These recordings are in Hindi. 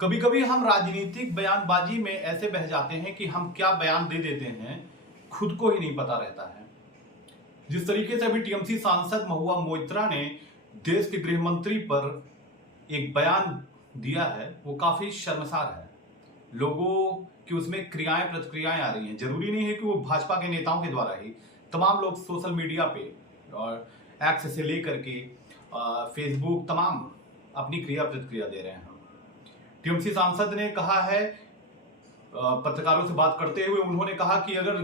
कभी कभी हम राजनीतिक बयानबाजी में ऐसे बह जाते हैं कि हम क्या बयान दे देते हैं खुद को ही नहीं पता रहता है। जिस तरीके से अभी टीएमसी सांसद महुआ मोइत्रा ने देश के गृह मंत्री पर एक बयान दिया है वो काफी शर्मसार है। लोगों की उसमें क्रियाएं प्रतिक्रियाएं आ रही हैं। जरूरी नहीं है कि वो भाजपा के नेताओं के द्वारा ही, तमाम लोग सोशल मीडिया पे और एक्स से लेकर के फेसबुक तमाम अपनी क्रिया प्रतिक्रिया दे रहे हैं। टीएमसी सांसद ने कहा है, पत्रकारों से बात करते हुए उन्होंने कहा कि अगर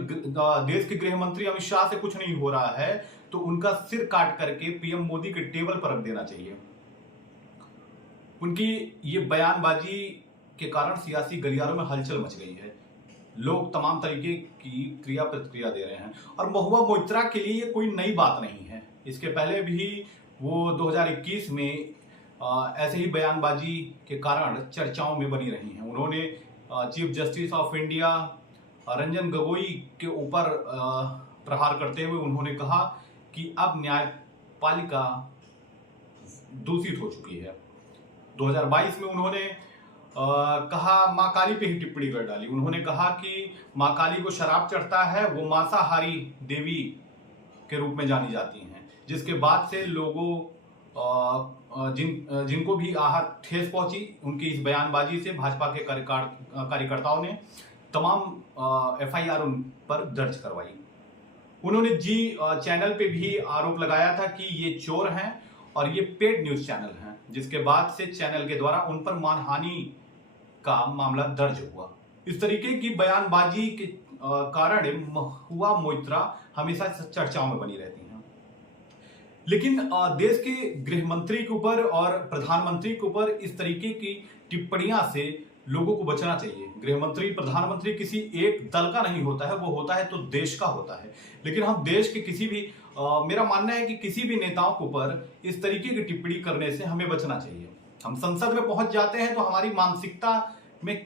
देश के गृह मंत्री अमित शाह से कुछ नहीं हो रहा है तो उनका सिर काट करके पीएम मोदी के टेबल पर रख देना चाहिए। उनकी ये बयानबाजी के कारण सियासी गलियारों में हलचल मच गई है। लोग तमाम तरीके की क्रिया प्रतिक्रिया दे रहे हैं और महुआ मोइत्रा के लिए ये कोई नई बात नहीं है। इसके पहले भी वो 2021 में ऐसे ही बयानबाजी के कारण चर्चाओं में बनी रही हैं। उन्होंने chief justice of India Ranjan Gogoi के ऊपर प्रहार करते हुए उन्होंने कहा कि अब न्यायपालिका दूषित हो चुकी है। 2022 में उन्होंने कहा, मां काली पे ही टिप्पणी कर डाली। उन्होंने कहा कि मां काली को शराब चढ़ता है, वो मांसाहारी देवी के रूप में जानी जाती हैं, जिसके बाद से लोगों जिनको भी आहत ठेस पहुंची उनकी इस बयानबाजी से भाजपा के कार्यकर्ताओं ने तमाम एफआईआर उन पर दर्ज करवाई। उन्होंने जी चैनल पे भी आरोप लगाया था कि ये चोर हैं और ये पेड न्यूज चैनल हैं, जिसके बाद से चैनल के द्वारा उन पर मानहानि का मामला दर्ज हुआ। इस तरीके की बयानबाजी के कारण महुआ मोइत्रा हमेशा चर्चाओं में बनी रहती हैं। लेकिन देश के गृह मंत्री के ऊपर और प्रधानमंत्री के ऊपर इस तरीके की टिप्पणियां से लोगों को बचना चाहिए। गृह मंत्री, प्रधानमंत्री किसी एक दल का नहीं होता है, वो होता है तो देश का होता है। लेकिन हम देश के किसी भी मेरा मानना है कि किसी भी नेताओं के ऊपर इस तरीके की टिप्पणी करने से हमें बचना चाहिए। हम संसद में पहुंच जाते हैं तो हमारी मानसिकता में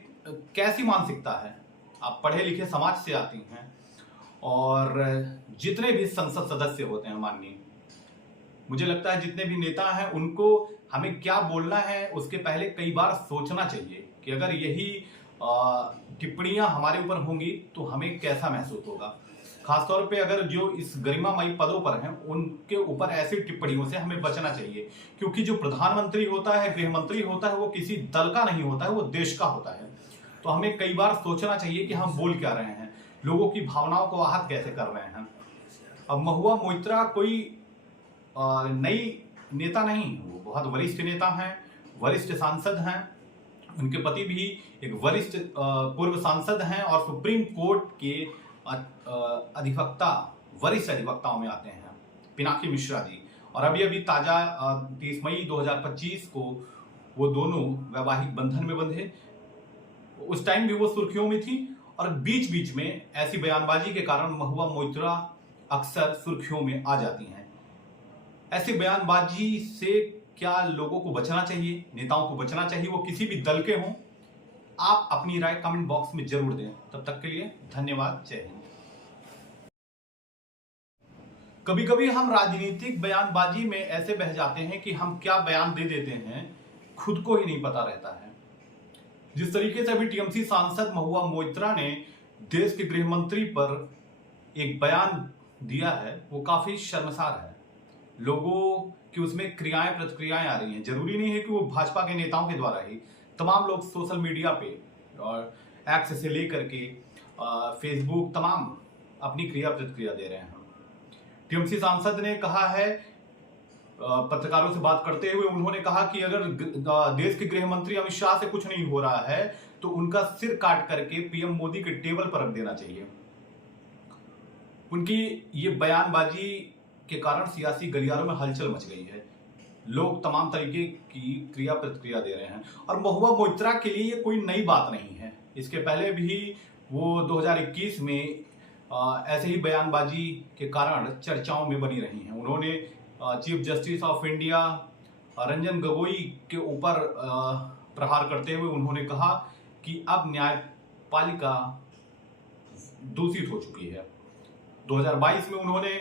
कैसी मानसिकता है? आप पढ़े लिखे समाज से आती हैं और जितने भी संसद सदस्य होते हैं माननीय, मुझे लगता है जितने भी नेता हैं उनको हमें क्या बोलना है उसके पहले कई बार सोचना चाहिए कि अगर यही टिप्पणियां हमारे ऊपर होंगी तो हमें कैसा महसूस होगा। खासतौर पे अगर जो इस गरिमामयी पदों पर हैं उनके ऊपर ऐसी टिप्पणियों से हमें बचना चाहिए, क्योंकि जो प्रधानमंत्री होता है, गृह मंत्री होता है, वो किसी दल का नहीं होता है, वो देश का होता है। तो हमें कई बार सोचना चाहिए कि हम बोल क्या रहे हैं, लोगों की भावनाओं को आहत कैसे कर रहे हैं। अब महुआ मोइत्रा कोई नई नेता नहीं, वो बहुत वरिष्ठ नेता हैं, वरिष्ठ सांसद हैं। उनके पति भी एक वरिष्ठ पूर्व सांसद हैं और सुप्रीम कोर्ट के वरिष्ठ अधिवक्ताओं में आते हैं, पिनाकी मिश्रा जी। और अभी अभी ताजा 30 मई 2025 को वो दोनों वैवाहिक बंधन में बंधे। उस टाइम भी वो सुर्खियों में थी और बीच बीच में ऐसी बयानबाजी के कारण महुआ मोइत्रा अक्सर सुर्खियों में आ जाती हैं। ऐसी बयानबाजी से क्या लोगों को बचना चाहिए, नेताओं को बचना चाहिए, वो किसी भी दल के हों? आप अपनी राय कमेंट बॉक्स में जरूर दें। तब तक के लिए धन्यवाद। जय हिंद। कभी कभी हम राजनीतिक बयानबाजी में ऐसे बह जाते हैं कि हम क्या बयान दे देते हैं खुद को ही नहीं पता रहता है। जिस तरीके से अभी टीएमसी सांसद महुआ मोइत्रा ने देश के गृह मंत्री पर एक बयान दिया है वो काफी शर्मसार है। लोगों की उसमें क्रियाएं प्रतिक्रियाएं आ रही हैं। जरूरी नहीं है कि वो भाजपा के नेताओं के द्वारा ही, तमाम लोग सोशल मीडिया पे और एक्स से लेकर के फेसबुक तमाम अपनी क्रिया प्रतिक्रिया दे रहे हैं। टीएमसी सांसद ने कहा है, पत्रकारों से बात करते हुए उन्होंने कहा कि अगर देश के गृह मंत्री अमित शाह से कुछ नहीं हो रहा है तो उनका सिर काट करके पीएम मोदी के टेबल पर रख देना चाहिए। उनकी ये बयानबाजी के कारण सियासी गलियारों में हलचल मच गई है। लोग तमाम तरीके की क्रिया प्रतिक्रिया दे रहे हैं और महुआ मोइत्रा के लिए ये कोई नई बात नहीं है। इसके पहले भी वो 2021 में ऐसे ही बयानबाजी के कारण चर्चाओं में बनी रही हैं। उन्होंने chief justice of India Ranjan Gogoi के ऊपर प्रहार करते हुए उन्होंने कहा कि अब न्यायपालिका दूषित हो चुकी है। 2022 में उन्होंने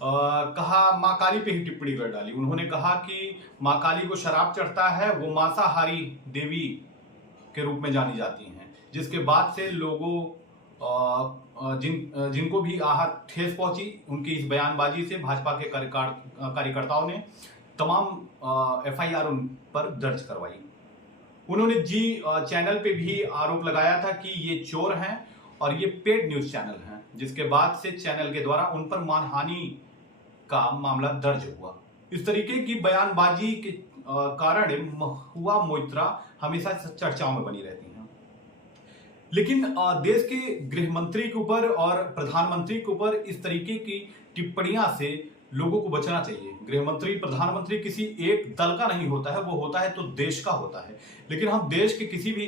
कहा, मां काली पे ही टिप्पणी कर डाली। उन्होंने कहा कि मां काली को शराब चढ़ता है, वो मांसाहारी देवी के रूप में जानी जाती हैं, जिसके बाद से लोगों जिनको भी आहत ठेस पहुंची, उनकी इस बयानबाजी से भाजपा के कार्यकर्ताओं ने तमाम एफआईआर उन पर दर्ज करवाई। उन्होंने जी चैनल पे भी आरोप लगाया था कि ये चोर हैं और ये पेड न्यूज चैनल हैं, जिसके बाद से चैनल के द्वारा उन पर मानहानि का मामला दर्ज हुआ। इस तरीके की बयानबाजी के कारण महुआ मोइत्रा हमेशा चर्चाओं में बनी रहती हैं। लेकिन देश के गृह मंत्री के ऊपर और प्रधानमंत्री के ऊपर इस तरीके की टिप्पणियां से लोगों को बचना चाहिए। गृह मंत्री, प्रधानमंत्री किसी एक दल का नहीं होता है, वो होता है तो देश का होता है। लेकिन हम देश के किसी भी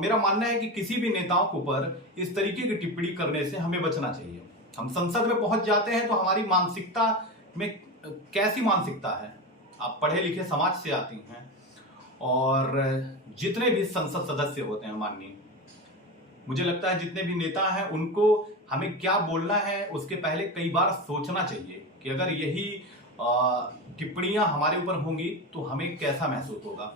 मेरा मानना है कि किसी भी नेताओं के ऊपर इस तरीके की टिप्पणी करने से हमें बचना चाहिए। हम संसद में पहुंच जाते हैं तो हमारी मानसिकता में कैसी मानसिकता है? आप पढ़े लिखे समाज से आती हैं और जितने भी संसद सदस्य होते हैं माननीय, मुझे लगता है जितने भी नेता हैं उनको हमें क्या बोलना है उसके पहले कई बार सोचना चाहिए कि अगर यही टिप्पणियां हमारे ऊपर होंगी तो हमें कैसा महसूस होगा।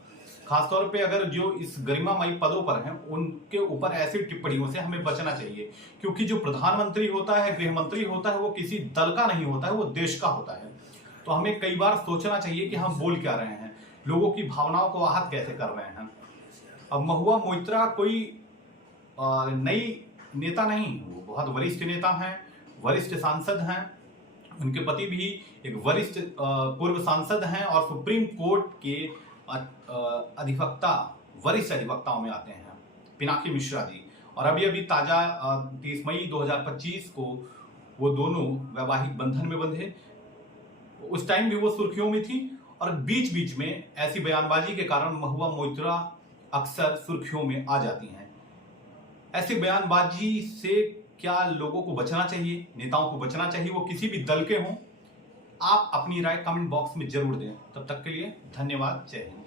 खासतौर पे अगर जो इस गरिमामयी पदों पर हैं उनके ऊपर ऐसी टिप्पणियों से हमें बचना चाहिए, क्योंकि जो प्रधानमंत्री होता है, गृह मंत्री होता है, वो किसी दल का नहीं होता है, वो देश का होता है। तो हमें कई बार सोचना चाहिए कि हम बोल क्या रहे हैं, लोगों की भावनाओं को आहत कैसे कर रहे हैं। अब महुआ मोइत्रा कोई नई नेता नहीं, वो बहुत वरिष्ठ नेता हैं, वरिष्ठ सांसद हैं। उनके पति भी एक वरिष्ठ पूर्व सांसद हैं और सुप्रीम कोर्ट के अधिवक्ता, वरिष्ठ अधिवक्ताओं में आते हैं, पिनाकी मिश्रा जी। और अभी अभी ताजा 30 मई 2025 को वो दोनों वैवाहिक बंधन में बंधे। उस टाइम भी वो सुर्खियों में थी और बीच बीच में ऐसी बयानबाजी के कारण महुआ मोइत्रा अक्सर सुर्खियों में आ जाती हैं। ऐसी बयानबाजी से क्या लोगों को बचना चाहिए, नेताओं को बचना चाहिए, वो किसी भी दल के हों? आप अपनी राय कमेंट बॉक्स में जरूर दें। तब तक के लिए धन्यवाद। जय हिंद।